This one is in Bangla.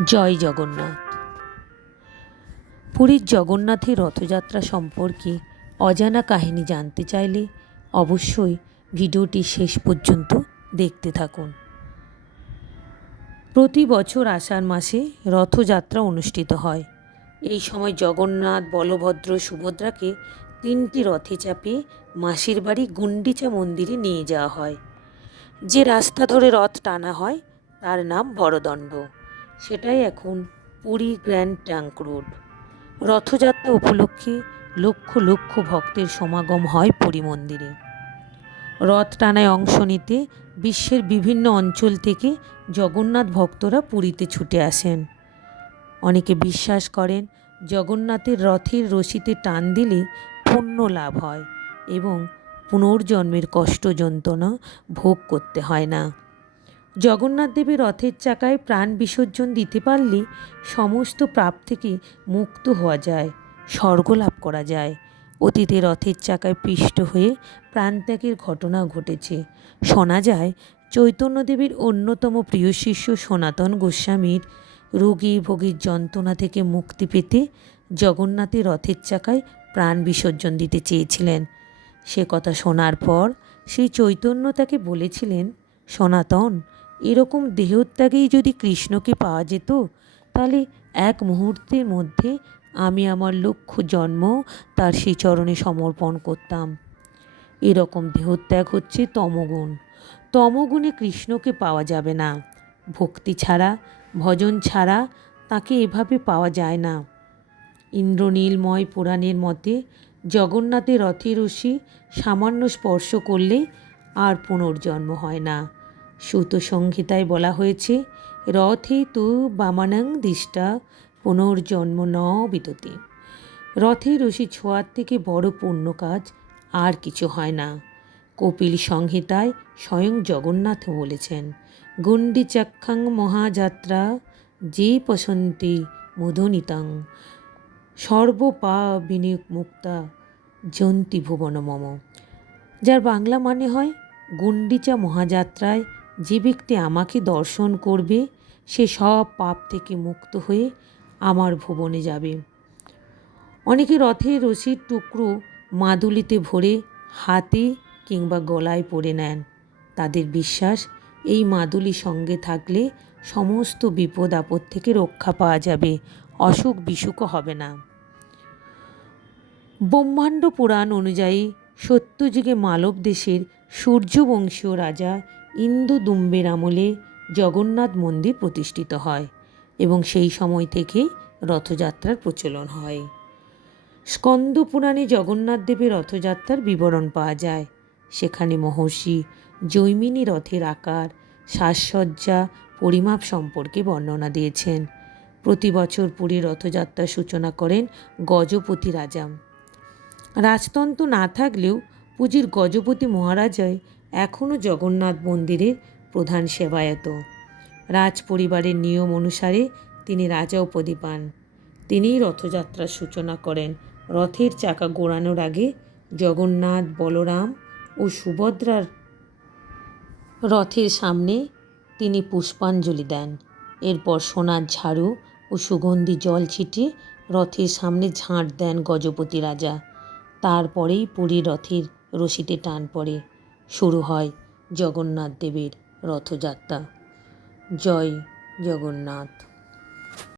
জয় জগন্নাথ। পুরীর জগন্নাথের রথযাত্রা সম্পর্কে অজানা কাহিনী জানতে চাইলে অবশ্যই ভিডিওটি শেষ পর্যন্ত দেখতে থাকুন। প্রতি বছর আষাঢ় মাসে রথযাত্রা অনুষ্ঠিত হয়। এই সময় জগন্নাথ, বলভদ্র, সুভদ্রাকে তিনটি রথে চাপিয়ে মাসির বাড়ি গুন্ডিচা মন্দিরে নিয়ে যাওয়া হয়। যে রাস্তা ধরে রথ টানা হয়, তার নাম বড়দণ্ড সেটাই এখন Puri grand trunk road. Rathayatra উপলক্ষে লক্ষ লক্ষ ভক্তের সমাগম হয় পুরী মন্দিরে। রথ টানায় অংশ নিতে বিশ্বের বিভিন্ন অঞ্চল থেকে জগন্নাথ ভক্তরা পুরীতে ছুটে আসেন। অনেকে বিশ্বাস করেন, জগন্নাথের রথের রশিতে টান দিলে পুণ্য লাভ হয় এবং পুনর্জন্মের কষ্ট যন্ত্রণা ভোগ করতে হয় না। জগন্নাথ দেবের রথের চাকায় প্রাণ বিসর্জন দিতে পারলে সমস্ত পাপ থেকে মুক্ত হওয়া যায় স্বর্গ লাভ করা যায়। অতীতে রথের চাকায় পিষ্ট হয়ে প্রাণত্যাগের ঘটনা ঘটেছে। শোনা যায় চৈতন্যদেবের অন্যতম প্রিয় শিষ্য সনাতন গোস্বামীর রোগী ভোগীর যন্ত্রণা থেকে মুক্তি পেতে জগন্নাথের রথের চাকায় প্রাণ বিসর্জন দিতে চেয়েছিলেন। সে কথা শোনার পর সেই চৈতন্য তাকে বলেছিলেন, সনাতন এরকম দেহত্যাগেই যদি কৃষ্ণকে পাওয়া যেত, তাহলে এক মুহূর্তের মধ্যে আমি আমার লক্ষ্য জন্ম তার সেই চরণে সমর্পণ করতাম। এরকম দেহত্যাগ হচ্ছে তমগুণ। তমগুণে কৃষ্ণকে পাওয়া যাবে না। ভক্তি ছাড়া, ভজন ছাড়া তাকে এভাবে পাওয়া যায় না। ইন্দ্রনীলময় পুরাণের মতে, জগন্নাথের রথের রশি সামান্য স্পর্শ করলে আর পুনর্জন্ম হয় না। সুত সংহিতায় বলা হয়েছে, রথে তু বামানাং দিষ্টা পুনর্জন্ম ন বিততি। রথের রশি ছোঁয়ার থেকে বড় পূর্ণ কাজ আর কিছু হয় না। কপিল সংহিতায় স্বয়ং জগন্নাথ বলেছেন গুন্ডিচাক্ষাং মহাযাত্রা যে পশন্তি মুদনিতাং। সর্বপা বিনিমুক্তা জন্তি ভুবন মম। যার বাংলা মানে হয় গুন্ডিচা মহাযাত্রায় যে ব্যক্তি আমাকে দর্শন করবে, সে সব পাপ থেকে মুক্ত হয়ে আমার ভুবনে যাবে। অনেকে রথের রশির টুকরো মাদুলিতে ভরে হাতে কিংবা গলায় পরে নেন। তাদের বিশ্বাস, এই মাদুলি সঙ্গে থাকলে সমস্ত বিপদ আপদ থেকে রক্ষা পাওয়া যাবে, অসুখ বিসুখও হবে না। ব্রহ্মাণ্ড পুরাণ অনুযায়ী সত্যযুগে মালব দেশের সূর্যবংশীয় রাজা ইন্দুদুম্বের আমলে জগন্নাথ মন্দির প্রতিষ্ঠিত হয় এবং সেই সময় থেকে রথযাত্রার প্রচলন হয়। স্কন্দ পুরাণে জগন্নাথ দেবের রথযাত্রার বিবরণ পাওয়া যায়। সেখানে মহর্ষি জৈমিনী রথের আকার, সাজসজ্জা, পরিমাপ সম্পর্কে বর্ণনা দিয়েছেন। প্রতি বছর পুরী রথযাত্রার সূচনা করেন গজপতি রাজা রাজতন্ত্র না থাকলেও পুজীর গজপতি মহারাজাই এখনও জগন্নাথ মন্দিরের প্রধান সেবায়ত। রাজ পরিবারের নিয়ম অনুসারে তিনি রাজা উপাধি পান। তিনিই রথযাত্রার সূচনা করেন। রথের চাকা গোড়ানোর আগে জগন্নাথ, বলরাম ও সুভদ্রার রথের সামনে তিনি পুষ্পাঞ্জলি দেন। এরপর সোনার ঝাড়ু ও সুগন্ধি জল ছিটিয়ে রথের সামনে ঝাঁট দেন গজপতি রাজা। তারপরেই পুরীর রথের রশিতে টান পড়ে। শুরু হয় জগন্নাথ দেবের রথযাত্রা। জয় জগন্নাথ।